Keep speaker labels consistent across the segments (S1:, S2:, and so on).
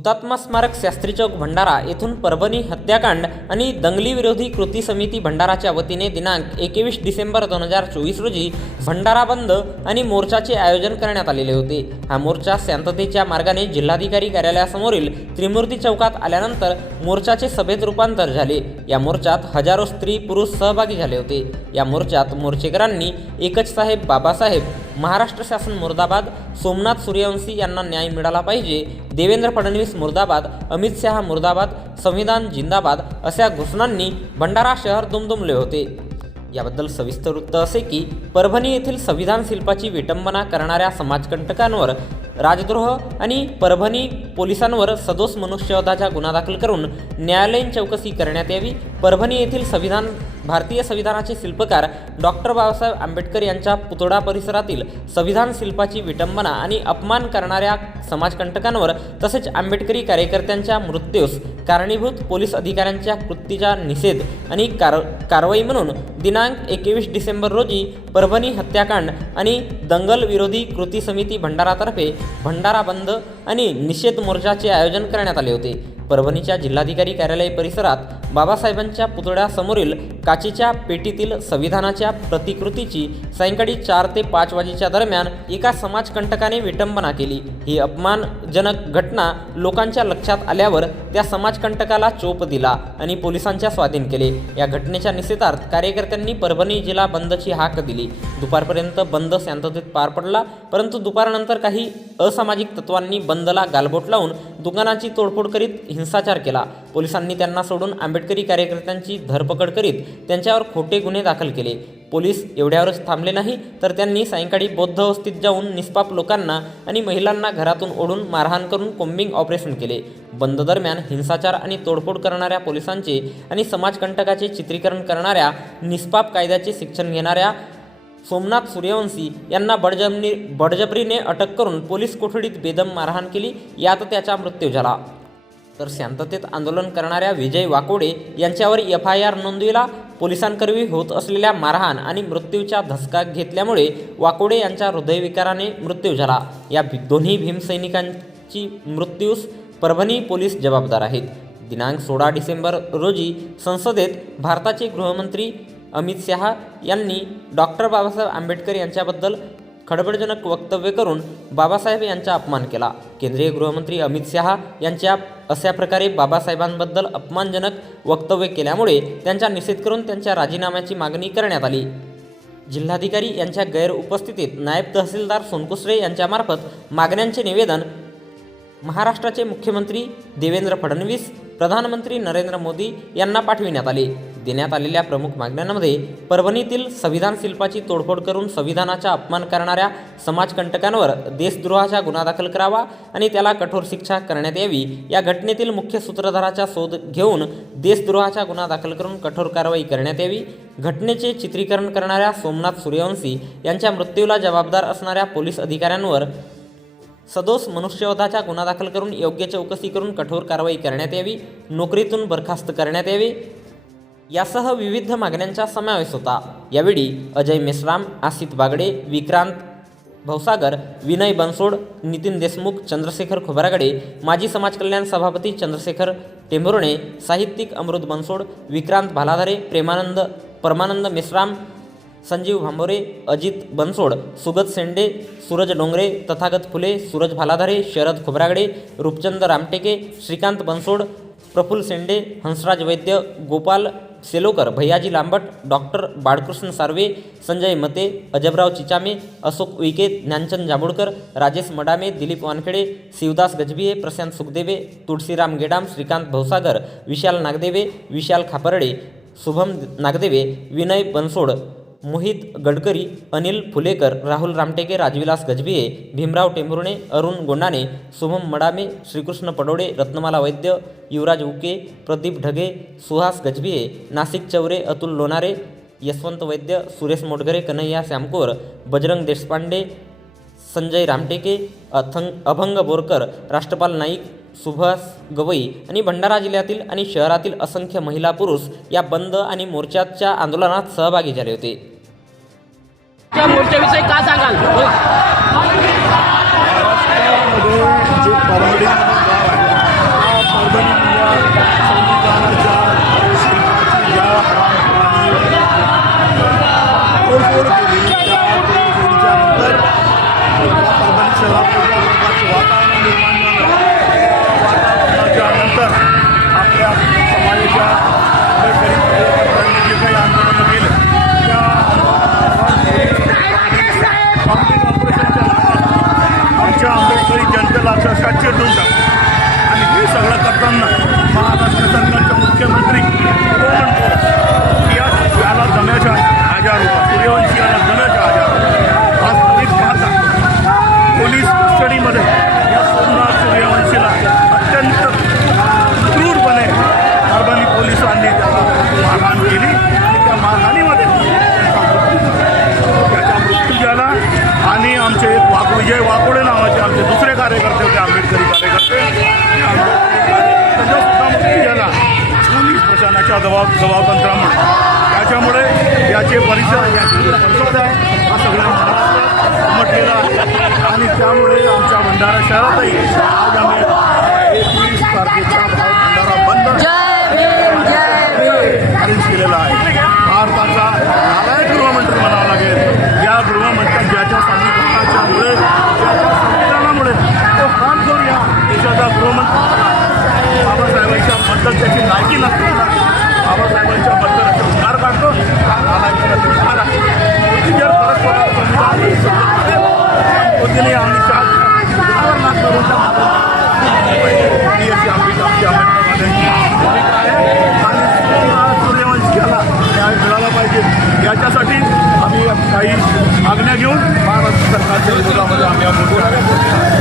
S1: हुतात्मा स्मारक शास्त्री चौक भंडारा येथून परभणी हत्याकांड आणि दंगली विरोधी कृती समिती भंडाराच्या वतीने दिनांक एकवीस डिसेंबर दोन हजार चोवीस रोजी भंडारा बंद आणि मोर्चाचे आयोजन करण्यात आलेले होते. हा मोर्चा शांततेच्या मार्गाने जिल्हाधिकारी कार्यालयासमोरील त्रिमूर्ती चौकात आल्यानंतर मोर्चाचे सभेत रूपांतर झाले. या मोर्चात हजारो स्त्री पुरुष सहभागी झाले होते. या मोर्चात मोर्चेकरांनी एकच साहेब बाबासाहेब महाराष्ट्र शासन मुर्दाबाद सोमनाथ सूर्यवंशी यांना न्याय मिळाला पाहिजे देवेंद्र फडणवीस मुर्दाबाद अमित शहा मुर्दाबाद संविधान जिंदाबाद अशा घोषणांनी भंडारा शहर दुमदुमले होते. याबद्दल सविस्तर वृत्त असे की परभणी येथील संविधान शिल्पाची विटंबना करणाऱ्या समाजकंटकांवर राजद्रोह आणि परभणी पोलिसांवर सदोष मनुष्यवधाचा गुन्हा दाखल करून न्यायालयीन चौकशी करण्यात यावी परभणी येथील संविधान भारतीय संविधानाचे शिल्पकार डॉक्टर बाबासाहेब आंबेडकर यांच्या पुतळा परिसरातील संविधान शिल्पाची विटंबना आणि अपमान करणाऱ्या समाजकंटकांवर तसेच आंबेडकरी कार्यकर्त्यांच्या मृत्यूस कारणीभूत पोलीस अधिकाऱ्यांच्या कृतीचा निषेध आणि कार कारवाई म्हणून दिनांक एकवीस डिसेंबर रोजी परभणी हत्याकांड आणि दंगल विरोधी कृती समिती भंडारातर्फे भंडारा बंद आणि निषेध मोर्चाचे आयोजन करण्यात आले होते. परभणीच्या जिल्हाधिकारी कार्यालय परिसरात बाबासाहेबांच्या पुतळ्यासमोरील काचेच्या पेटीतील संविधानाच्या प्रतिकृतीची सायंकाळी चार ते पाच वाजेच्या दरम्यान एका समाजकंटकाने विटंबना केली. ही अपमानजनक घटना लोकांच्या लक्षात आल्यावर त्या समाजकंटकाला चोप दिला आणि पोलिसांच्या स्वाधीन केले. या घटनेच्या निषेधार्थ कार्यकर्त्यांनी परभणी जिल्हा बंदची हाक दिली. दुपारपर्यंत बंद शांततेत पार पडला परंतु दुपारनंतर काही असामाजिक तत्वांनी बंदला गालबोट लावून दुकानाची तोडफोड करीत हिंसाचार केला. पोलिसांनी त्यांना सोडून आंबेडकरी कार्यकर्त्यांची धरपकड करीत त्यांच्यावर खोटे गुन्हे दाखल केले. पोलीस एवढ्यावरच थांबले नाही तर त्यांनी सायंकाळी बौद्ध वस्तीत जाऊन निष्पाप लोकांना आणि महिलांना घरातून ओढून मारहाण करून कोम्बिंग ऑपरेशन केले. बंद दरम्यान हिंसाचार आणि तोडफोड करणाऱ्या पोलिसांचे आणि समाजकंटकाचे चित्रीकरण करणाऱ्या निष्पाप कायद्याचे शिक्षण घेणाऱ्या सोमनाथ सूर्यवंशी यांना बडजबनी बडजबरीने अटक करून पोलीस कोठडीत बेदम मारहाण केली यात त्याचा मृत्यू झाला. तर शांततेत आंदोलन करणाऱ्या विजय वाकोडे यांच्यावर एफ आय आर नोंदविला पोलिसांकरवी होत असलेल्या मारहाण आणि मृत्यूचा धसका घेतल्यामुळे वाकोडे यांच्या हृदयविकाराने मृत्यू झाला. या दोन्ही भीमसैनिकांची मृत्यूस परभणी पोलीस जबाबदार आहेत. दिनांक सोळा डिसेंबर रोजी संसदेत भारताचे गृहमंत्री अमित शहा यांनी डॉक्टर बाबासाहेब आंबेडकर यांच्याबद्दल खडबडजनक वक्तव्य करून बाबासाहेब यांचा अपमान केला. केंद्रीय गृहमंत्री अमित शहा यांच्या अशा प्रकारे बाबासाहेबांबद्दल अपमानजनक वक्तव्य केल्यामुळे त्यांचा निषेध करून त्यांच्या राजीनाम्याची मागणी करण्यात आली. जिल्हाधिकारी यांच्या गैरउपस्थितीत नायब तहसीलदार सोनकुसरे यांच्यामार्फत मागण्यांचे निवेदन महाराष्ट्राचे मुख्यमंत्री देवेंद्र फडणवीस प्रधानमंत्री नरेंद्र मोदी यांना पाठविण्यात आले. देण्यात आलेल्या प्रमुख मागण्यांमध्ये परभणीतील संविधान शिल्पाची तोडफोड करून संविधानाचा अपमान करणाऱ्या समाजकंटकांवर देशद्रोहाचा गुन्हा दाखल करावा आणि त्याला कठोर शिक्षा करण्यात यावी या घटनेतील मुख्य सूत्रधाराचा शोध घेऊन देशद्रोहाचा गुन्हा दाखल करून कठोर कारवाई करण्यात यावी. घटनेचे चित्रीकरण करणाऱ्या सोमनाथ सूर्यवंशी यांच्या मृत्यूला जबाबदार असणाऱ्या पोलीस अधिकाऱ्यांवर सदोष मनुष्यवधाचा गुन्हा दाखल करून योग्य चौकशी करून कठोर कारवाई करण्यात यावी. नोकरीतून बरखास्त करण्यात यावी. यासह विविध मागण्यांचा समावेश होता. यावेळी अजय मेश्राम आसित बागडे विक्रांत भवसागर विनय बनसोड नितीन देशमुख चंद्रशेखर खोबरागडे माजी समाज कल्याण सभापती चंद्रशेखर टेंभुर्णे साहित्यिक अमृत बनसोड विक्रांत भालाधारे प्रेमानंद परमानंद मेश्राम संजीव भांबोरे अजित बनसोड सुगत सेंडे सूरज डोंगरे तथागत फुले सूरज भालाधारे शरद खोबरागडे रूपचंद रामटेके श्रीकांत बनसोड प्रफुल्ल सेंडे हंसराज वैद्य गोपाल सेलोकर भैयाजी लांबट डॉक्टर बाळकृष्ण सार्वे संजय मते अजबराव चिचामे अशोक उईके ज्ञानचंद जांभूळकर राजेश मडामे दिलीप वानखेडे शिवदास गजबिये प्रशांत सुखदेवे तुळशीराम गेडाम श्रीकांत भवसागर विशाल नागदेवे विशाल खापर्डे शुभम नागदेवे विनय बनसोड मोहित गडकरी अनिल फुलेकर राहुल रामटेके राजविलास गजबिये भीमराव टेंभुर्णे अरुण गोंडाने शुभम मडामे श्रीकृष्ण पडोडे रत्नमाला वैद्य युवराज उके प्रदीप ढगे सुहास गजबिये नाशिक चौरे अतुल लोणारे यशवंत वैद्य सुरेश मोटघरे कन्हैया श्यामकोर बजरंग देशपांडे संजय रामटेके अथंग अभंग बोरकर राष्ट्रपाल नाईक सुभाष गवई आणि भंडारा जिल्ह्यातील आणि शहरातील असंख्य महिला पुरुष या बंद आणि मोर्चाच्या आंदोलनात सहभागी झाले होते.
S2: मोर्चाविषयी का सांगाल?
S3: महाराष्ट्रामध्ये जे त्याबद्दल त्याची लायकी नसते. बाबासाहेबांच्या बद्दल उद्गार काढतो आम्ही करून आम्ही आणि पाहिजे. याच्यासाठी आम्ही काही मागण्या घेऊन महाराष्ट्र सरकारच्या विरोधामध्ये आम्ही आंबेडकर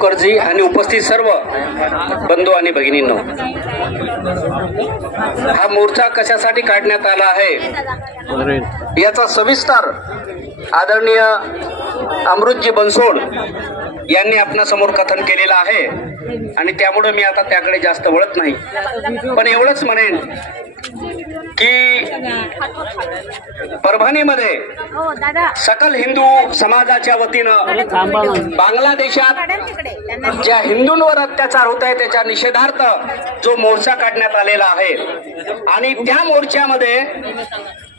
S2: मुखर्जी आणि उपस्थित सर्व बंधू आणि भगिनींनो हा मोर्चा कशासाठी काढण्यात आला आहे? याचा सविस्तर आदरणीय अमृतजी बनसोड यांनी आपणासमोर कथन केलेलं आहे आणि त्यामुळे मी आता त्याकडे जास्त वळत नाही. पण एवढंच म्हणेन की परभणीमध्ये सकल हिंदू समाजाच्या वतीनं बांगलादेशात ज्या हिंदूंवर अत्याचार होत आहे त्याच्या निषेधार्थ जो मोर्चा काढण्यात आलेला आहे. आणि त्या मोर्चामध्ये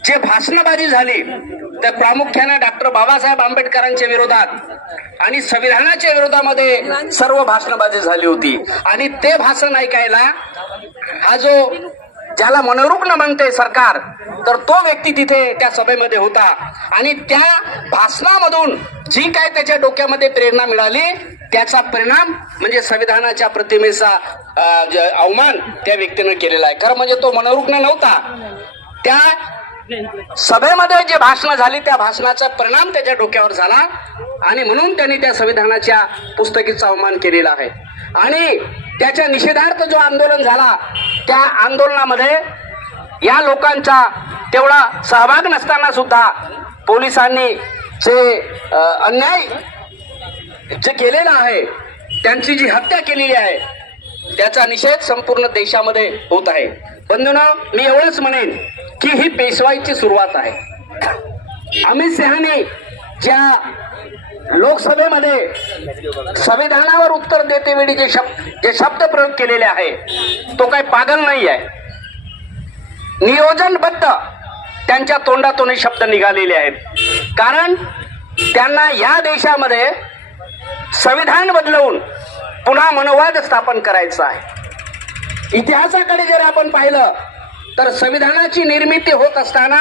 S2: जे भाषणबाजी झाली तर प्रामुख्याने डॉक्टर बाबासाहेब आंबेडकरांच्या विरोधात आणि संविधानाच्या विरोधामध्ये सर्व भाषणबाजी झाली होती. आणि ते भाषण ऐकायला हा जो ज्याला मनोरुग्ण म्हणते सरकार तर तो व्यक्ती तिथे त्या सभेमध्ये होता. आणि त्या भाषणामधून जी काय त्याच्या डोक्यामध्ये प्रेरणा मिळाली त्याचा परिणाम म्हणजे संविधानाच्या प्रतिमेचा अवमान त्या व्यक्तीनं केलेला आहे. खरं म्हणजे तो मनोरुग्ण नव्हता. त्या सभेमध्ये जे भाषणं झाली त्या भाषणाचा परिणाम त्याच्या डोक्यावर झाला आणि म्हणून त्यांनी त्या संविधानाच्या पुस्तकीचा अवमान केलेला आहे. आणि त्याच्या निषेधार्थ जो आंदोलन झाला त्या आंदोलनामध्ये या लोकांचा तेवढा सहभाग नसताना सुद्धा पोलिसांनी जे अन्याय जे केलेलं आहे त्यांची जी हत्या केलेली आहे त्याचा निषेध संपूर्ण देशामध्ये होत आहे. बंधूंनो मी एवढंच म्हणेन की ही पेशवाईची सुरुवात आहे. अमित शहाने ज्या लोकसभेमध्ये संविधानावर उत्तर देते वेळी जे शब्द जे शब्द प्रयोग केलेले आहे तो काही पागल नाही आहे. नियोजनबद्ध त्यांच्या तोंडातून हे शब्द निघालेले आहेत. कारण त्यांना या देशामध्ये संविधान बदलवून पुन्हा मनोवाद स्थापन करायचा आहे. इतिहासाकडे जर आपण पाहिलं तर संविधानाची निर्मिती होत असताना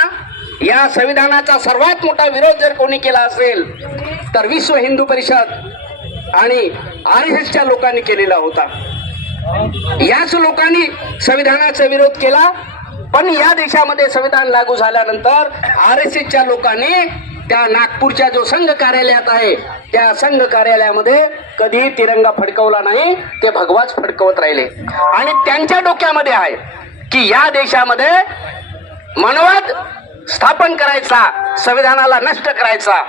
S2: या संविधानाचा सर्वात मोठा विरोध जर कोणी केला असेल तर विश्व हिंदू परिषद आणि आर एस एसच्या लोकांनी केलेला होता. याच लोकांनी संविधानाचा विरोध केला पण या देशामध्ये संविधान लागू झाल्यानंतर आर एस एसच्या लोकांनी त्या नागपूरच्या जो संघ कार्यालयात आहे त्या संघ कार्यालयामध्ये कधीही तिरंगा फडकवला नाही ते भगवाच फडकवत राहिले. आणि त्यांच्या डोक्यामध्ये आहे की या देशामध्ये मनवाद स्थापन करायचा संविधानाला नष्ट करायचा.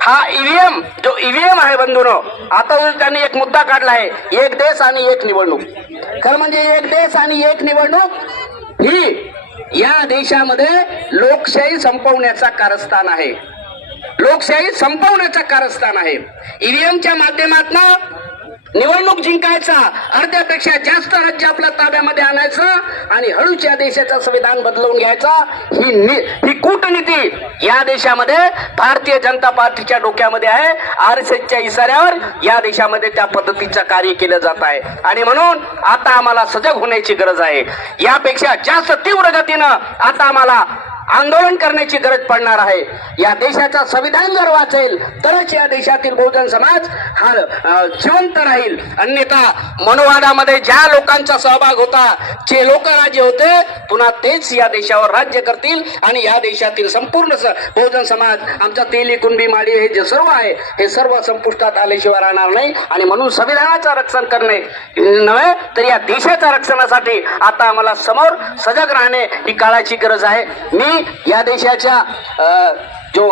S2: हा ईव्हीएम जो ईव्हीएम आहे बंधूनो आता त्यांनी एक मुद्दा काढला आहे एक देश आणि एक निवडणूक. खरं म्हणजे एक देश आणि एक निवडणूक ही या देशामध्ये लोकशाही संपवण्याचा कारस्थान आहे. लोकशाही संपवण्याचं कारस्थान आहे. ईव्हीएमच्या माध्यमातून निवडणूक जिंकायचा अर्ध्यापेक्षा जास्त राज्य आपल्या ताब्यामध्ये आणायचं आणि हळूच्या देशाचं संविधान बदलवून घ्यायचा. ही ही कूटनीती या देशामध्ये भारतीय जनता पार्टीच्या डोक्यामध्ये आहे. आर एस एसच्या इशाऱ्यावर या देशामध्ये त्या पद्धतीचं कार्य केलं जात आहे. आणि म्हणून आता आम्हाला सजग होण्याची गरज आहे. यापेक्षा जास्त तीव्र गतीनं आता आम्हाला आंदोलन करण्याची गरज पडणार आहे. या देशाचा संविधान जर वाचेल तरच या देशातील बहुजन समाज हा जिवंत राहील. अन्यथा मनोवादामध्ये ज्या लोकांचा सहभाग होता जे लोक राजे होते पुन्हा तेच या देशावर राज्य करतील आणि या देशातील संपूर्ण स- बहुजन समाज आमचा तेली कुणबी माडी हे जे सर्व आहे हे सर्व संपुष्टात आल्याशिवाय राहणार नाही. आणि म्हणून संविधानाचं रक्षण करणे नव्हे तर या देशाच्या रक्षणासाठी आता आम्हाला समोर सजग राहणे ही काळाची गरज आहे. मी या देशाच्या जो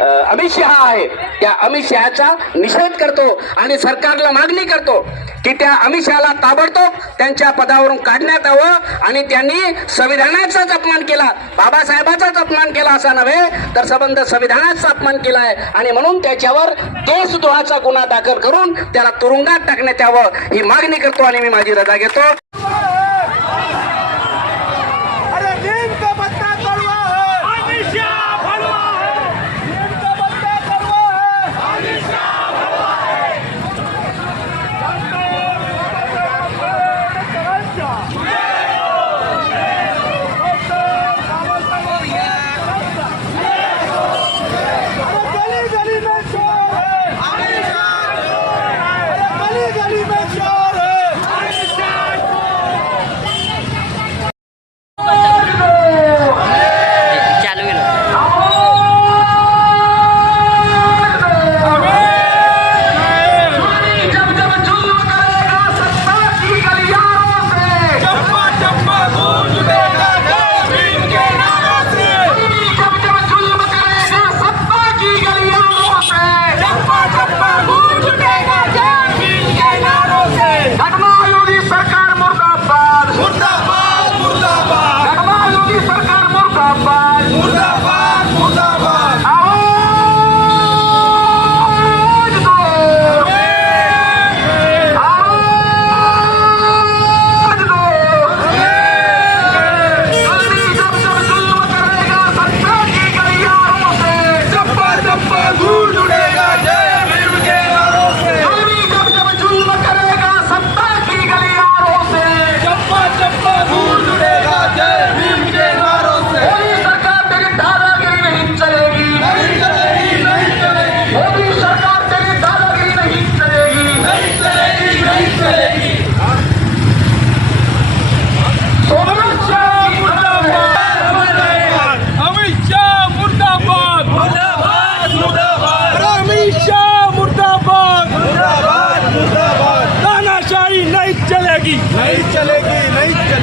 S2: अमित शहा आहे त्या अमित शहाचा निषेध करतो आणि सरकारला मागणी करतो की त्या अमित शहाला ताबडतोब त्यांच्या पदावरून काढण्यात यावं आणि त्यांनी संविधानाचाच अपमान केला बाबासाहेबाचाच अपमान केला असा नव्हे तर संबंध संविधानाचा अपमान केला आहे आणि म्हणून त्याच्यावर देशद्रोहाचा गुन्हा दाखल करून त्याला तुरुंगात टाकण्यात यावं ही मागणी करतो आणि मी माझी रजा घेतो.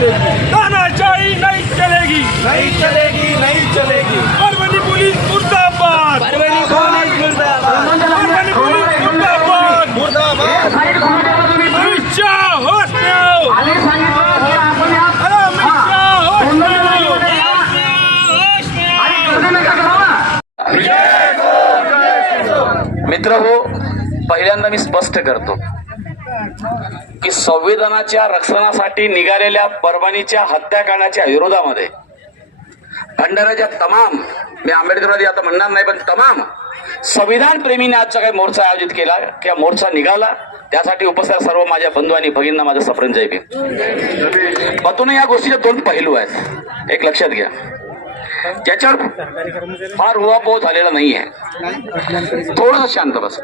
S4: चलेगी तानाशाही नहीं चलेगी. नहीं चलेगी नहीं चलेगी. परवनी पुलिस मुर्दाबाद. परवनी पुलिस मुर्दाबाद. परवनी पुलिस मुर्दाबाद. मुर्दाबाद
S5: मित्र हो पहिल्यांदा मी स्पष्ट करतो. की संविधानाच्या रक्षणासाठी निघालेल्या परभणीच्या हत्याकांडाच्या विरोधामध्ये. भंडाऱ्याच्या तमाम मी आंबेडकरवादी आता म्हणणार नाही पण तमाम संविधान प्रेमीने आजचा काही मोर्चा आयोजित केला किंवा मोर्चा निघाला त्यासाठी उपस्थित सर्व माझ्या बंधू आणि भगिनींना माझं सफरन जय भीम. या गोष्टीचे दोन पैलू आहेत. एक लक्षात घ्या. ज्याच्यावर फार उहापोह झालेला नाहीये. थोडस शांत बस.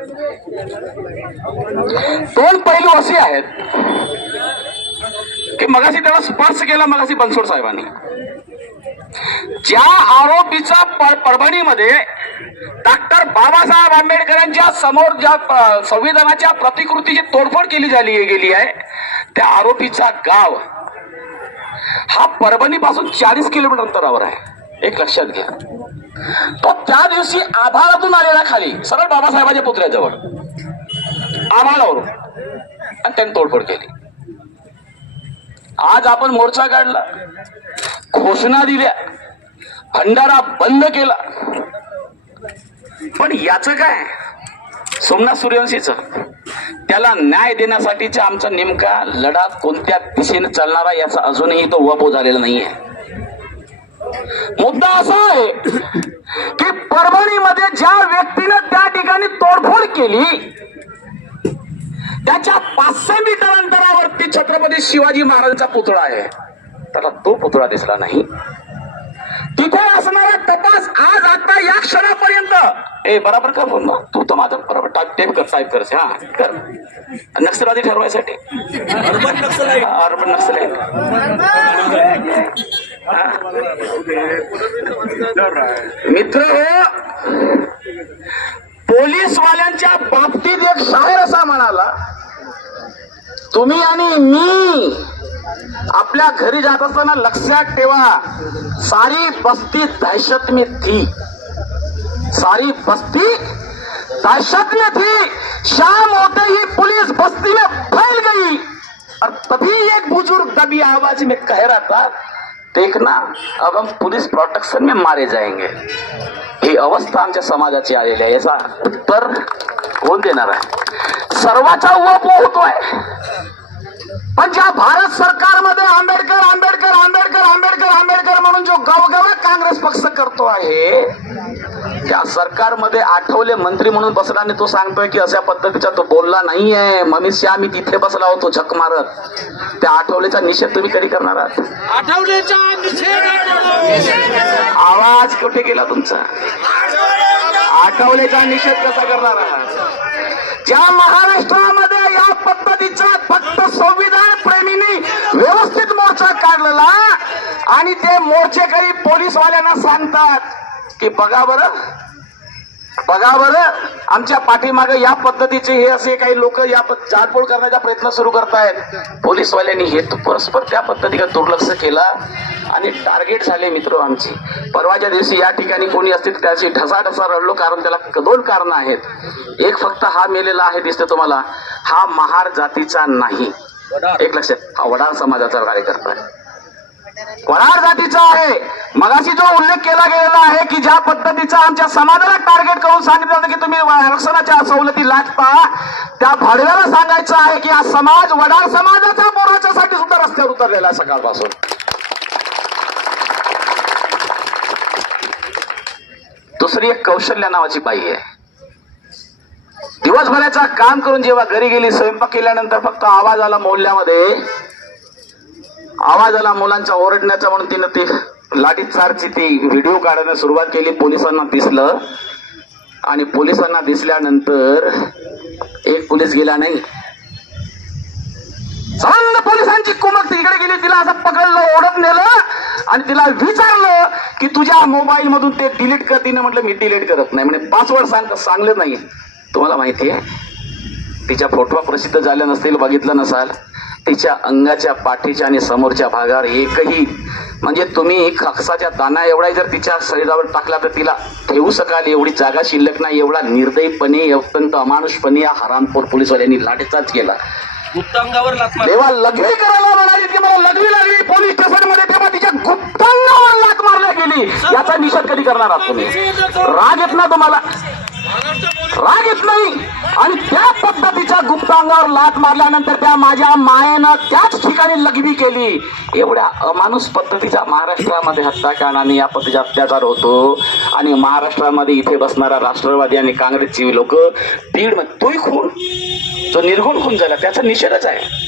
S5: दोन पैलू असे आहेत की मगाशी त्याला स्पर्श केला मगाशी बनसोड साहेबांनी. ज्या आरोपीचा परभणीमध्ये डॉक्टर बाबासाहेब आंबेडकरांच्या समोर ज्या संविधानाच्या प्रतिकृतीची तोडफोड केली झाली गेली आहे त्या आरोपीचा गाव हा परभणी पासून चाळीस किलोमीटर अंतरावर आहे. एक लक्षात घ्या. तो त्या दिवशी आभाळातून आलेला खाली सरळ बाबासाहेबांच्या पुतळ्याजवळ आभाळावरून आणि त्यांनी तोडफोड केली. आज आपण मोर्चा काढला घोषणा दिल्या भंडारा बंद केला. पण याच काय? सोमनाथ सूर्यवंशीच. त्याला न्याय देण्यासाठीचा आमचा नेमका लढा कोणत्या दिशेने चालणारा याचा अजूनही तो वपो झालेला नाहीये. मुद्दा असा आहे की परभणीमध्ये ज्या व्यक्तीनं त्या ठिकाणी तोडफोड केली त्याच्या पाचशे मीटर अंतरावरती छत्रपती शिवाजी महाराजांचा पुतळा आहे. त्याला तो पुतळा दिसला नाही. तिथे असणारा तपास आज आता या क्षणापर्यंत ए बराबर कर फोन मग. तू तर माझं बरोबर टाईप टेप कर टाईप कर हा कर. नक्षलवादी ठरवायसाठी. अर्बन नक्षल अर्बन नक्षल मित्र हो पोलीसवाल्यांच्या बाबतीत एक शायर असा म्हणाला तुम्ही आणि मी आपल्या घरी जात असताना लक्षात ठेवा सारी बस्ती दहशत में थी. सारी बस्ती दहशत में थी. शाम होते ही पुलिस बस्ती में फैल गई और तभी एक बुजुर्ग दबी आवाज में कह रहा था देखना अब हम पुलिस प्रोटेक्शन में मारे जाएंगे। ही अवस्था आमच्या समाजाची आलेली आहे. याचा उत्तर कोण देणार आहे. सर्वाचा उहापोह होतोय. पण ज्या भारत सरकारमध्ये आंबेडकर आंबेडकर आंबेडकर आंबेडकर आंबेडकर म्हणून जो गवगवा काँग्रेस पक्ष करतो आहे त्या सरकारमध्ये आठवले मंत्री म्हणून बसला आणि तो सांगतोय की अशा पद्धतीचा तो बोलला नाहीये. मनुष्य आम्ही तिथे बसला होतो झक मारत. त्या आठवलेचा निषेध तुम्ही कधी करणार आहात? आवाज कुठे गेला तुमचा? आठवलेचा निषेध कसा करणार आहात? ज्या महाराष्ट्रामध्ये या पद्धतीचा फक्त संविधान प्रेमींनी व्यवस्थित मोर्चा काढलेला आणि ते मोर्चेकरी पोलीसवाल्यांना सांगतात की बघा बरं. बघा बरं. आमच्या पाठीमागे या पद्धतीचे हे असे काही लोक या जाळपोळ करण्याचा प्रयत्न सुरू करतायत. पोलीसवाल्यांनी हे परस्पर त्या पद्धतीला दुर्लक्ष केला आणि टार्गेट झाले मित्र आमची. परवाच्या दिवशी या ठिकाणी कोणी असतील त्याची ढसाढसा रडलो कारण त्याला दोन कारण आहेत. एक फक्त हा मेलेला आहे दिसतो तुम्हाला. हा महार जातीचा नाही. एक लक्षात. हा वडार समाजाचा कार्यकर्ता आहे. वडार जातीचा आहे. मगाशी जो उल्लेख केला गेलेला आहे की ज्या पद्धतीचा आमच्या समाजाला टार्गेट करून सांगितलं जातं की तुम्ही आरक्षणाच्या सवलती लाटता त्या भाडव्याला सांगायचं आहे की हा समाज वडार समाजाचा पोराच्यासाठी सुद्धा रस्त्यावर उतरलेला आहे सकाळपासून. दुसरी एक कौशल्य नावाची बाई आहे. दिवसभराचा काम करून जेव्हा घरी गेली स्वयंपाक केल्यानंतर फक्त आवाज आला मोहल्ल्यामध्ये आवाज आला मुलांच्या ओरडण्याचा म्हणून तिनं ते लाठीचारची ती व्हिडिओ काढायला सुरुवात केली. पोलिसांना दिसलं. आणि पोलिसांना दिसल्यानंतर एक पोलीस गेला नाही. संबंध पोलिसांची कुमक तिकडे गेली. तिला असं पकडलं ओढत नेलं आणि तिला विचारलं की तुझ्या मोबाईल मधून ते डिलीट कर. तिने म्हटलं मी डिलीट करत नाही. म्हणजे पासवर्ड सांग सांगलं नाही. तुम्हाला माहिती आहे तिच्या फोटो प्रसिद्ध झाल्या नसतील बघितलं नसाल. तिच्या अंगाच्या पाठीच्या आणि समोरच्या भागावर एकही म्हणजे तुम्ही खक्षाच्या दाना एवढा जर तिच्या शरीरावर टाकला तर तिला ठेवू शकाल एवढी जागा शिल्लक नाही एवढा निर्दयीपणे अत्यंत अमानुषपणे या हरामखोर पोलीसवाल्यांनी लाठीचार्ज केला. तेव्हा लघवी करायला म्हणाली की मला लघवी लागली पोलीस स्टेशनमध्ये तेव्हा तिच्या गुप्तांगावर लाट मारल्या गेली. याचा निषेध कधी करणार आहात तुम्ही? राग येत ना तुम्हाला. राग येत नाही. आणि त्या पद्धतीच्या गुप्तांगावर लात मारल्यानंतर त्या माझ्या मायेनं त्याच ठिकाणी लघवी केली. एवढ्या अमानुष पद्धतीच्या महाराष्ट्रामध्ये हत्याकांडाने या पद्धतीचा अत्याचार होतो. आणि महाराष्ट्रामध्ये इथे बसणारा राष्ट्रवादी आणि काँग्रेसची लोक दीड तोही खून. जो निर्गुण खून झाला त्याचा निषेधच आहे.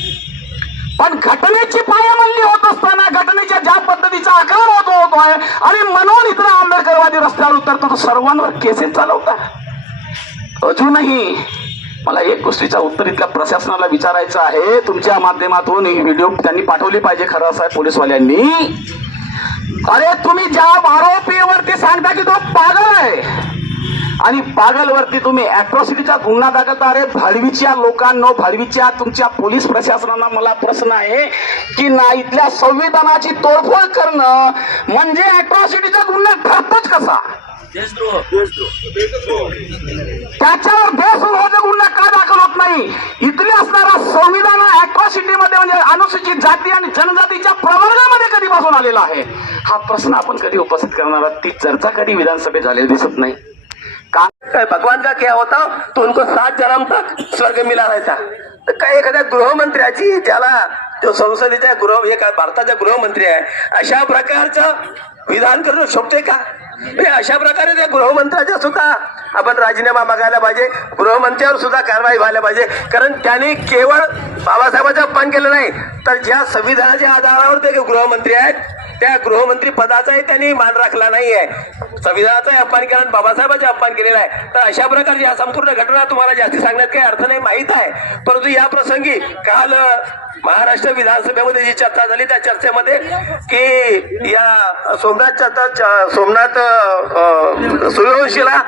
S5: पण घटनेची पायामल्ली होत असताना घटनेच्या ज्या पद्धतीचा आकार होतो होतोय आणि म्हणून इथं आंबेडकरवादी रस्त्यावर उतरतो तो सर्वांवर केसेस चालवता अजूनही मला एक गोष्टीचा उत्तर इथल्या प्रशासनाला विचारायचं आहे. तुमच्या माध्यमातून ही व्हिडिओ त्यांनी पाठवली पाहिजे खरं असं आहे पोलीसवाल्यांनी. अरे तुम्ही ज्या आरोपीवरती सांगता की तो पागल आहे आणि पागलवरती तुम्ही अॅट्रॉसिटीचा गुन्हा दाखल अरे भाडवीच्या लोकांनो भाडवीच्या तुमच्या पोलीस प्रशासनाला मला प्रश्न आहे की ना इथल्या संविधानाची तोडफोड करणं म्हणजे अॅट्रॉसिटीचा गुन्हा ठरतोच कसा? त्याच्यावर देशविरोधी गुन्हा का दाखल होत नाही? इथली असणारा संविधान अॅट्रॉसिटी मध्ये म्हणजे अनुसूचित जाती आणि जनजातीच्या प्रवर्गामध्ये कधीपासून आलेला आहे? हा प्रश्न आपण कधी उपस्थित करणार आहोत? ती चर्चा कधी विधानसभेत झालेली दिसत नाही. का
S6: भगवान का क्या होता? तो उनको सात जन्म तक स्वर्ग मिला रहता. तर काय एखाद्या गृहमंत्र्याची त्याला जो संसदेच्या गृह एक भारताचा गृहमंत्री आहे अशा प्रकारचं विधान करणं शोभते का? अशा प्रकारे त्या गृहमंत्र्याच्या सुद्धा आपण राजीनामा मागायला पाहिजे. गृहमंत्र्यावर सुद्धा कारवाई व्हायला पाहिजे. कारण त्यांनी केवळ बाबासाहेबांचा अपमान केलं नाही तर ज्या संविधानाच्या आधारावर ते गृहमंत्री आहेत त्या गृहमंत्री पदाचाही त्यांनी मान राखला नाहीये. संविधानाचाही अपमान केला आणि बाबासाहेबांचा अपमान केलेला आहे. तर अशा प्रकारची या संपूर्ण घटना तुम्हाला जास्ती सांगण्यात काही अर्थ नाही माहीत आहे. परंतु या प्रसंगी काल महाराष्ट्र विधानसभेमध्ये जी चर्चा झाली त्या चर्चेमध्ये की या सोमनाथ चर्चा सोमनाथ सूर्यवंशीला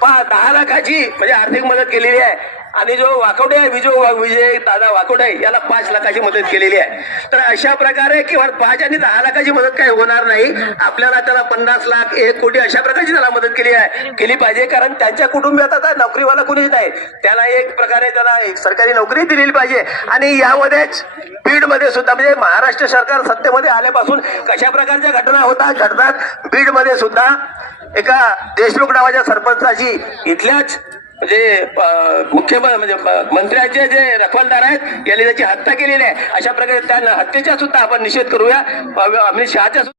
S6: पा दहा लाखाची म्हणजे आर्थिक मदत केलेली आहे. आणि जो वाकवडे आहे विजय विजय दादा वाकवडे याला पाच लाखाची मदत केलेली आहे. तर अशा प्रकारे किंवा पाच आणि दहा लाखाची मदत काही होणार नाही. आपल्याला त्याला पन्नास लाख एक कोटी अशा प्रकारची त्याला मदत केली आहे. केली पाहिजे कारण त्यांच्या कुटुंबियात आता नोकरीवाला कुणीच नाही. त्याला एक प्रकारे त्याला एक सरकारी नोकरी दिलेली पाहिजे. आणि यामध्येच बीडमध्ये सुद्धा म्हणजे महाराष्ट्र सरकार सत्तेमध्ये आल्यापासून कशा प्रकारच्या घटना होतात घडतात बीडमध्ये सुद्धा एका देशमुख नावाच्या सरपंचाची इथल्याच म्हणजे मुख्य म्हणजे मंत्र्याचे जे रखवालदार आहेत यांनी त्याची हत्या केलेली आहे. अशा प्रकारे त्या हत्येचा सुद्धा आपण निषेध करूया. अमित शहाच्या सुद्धा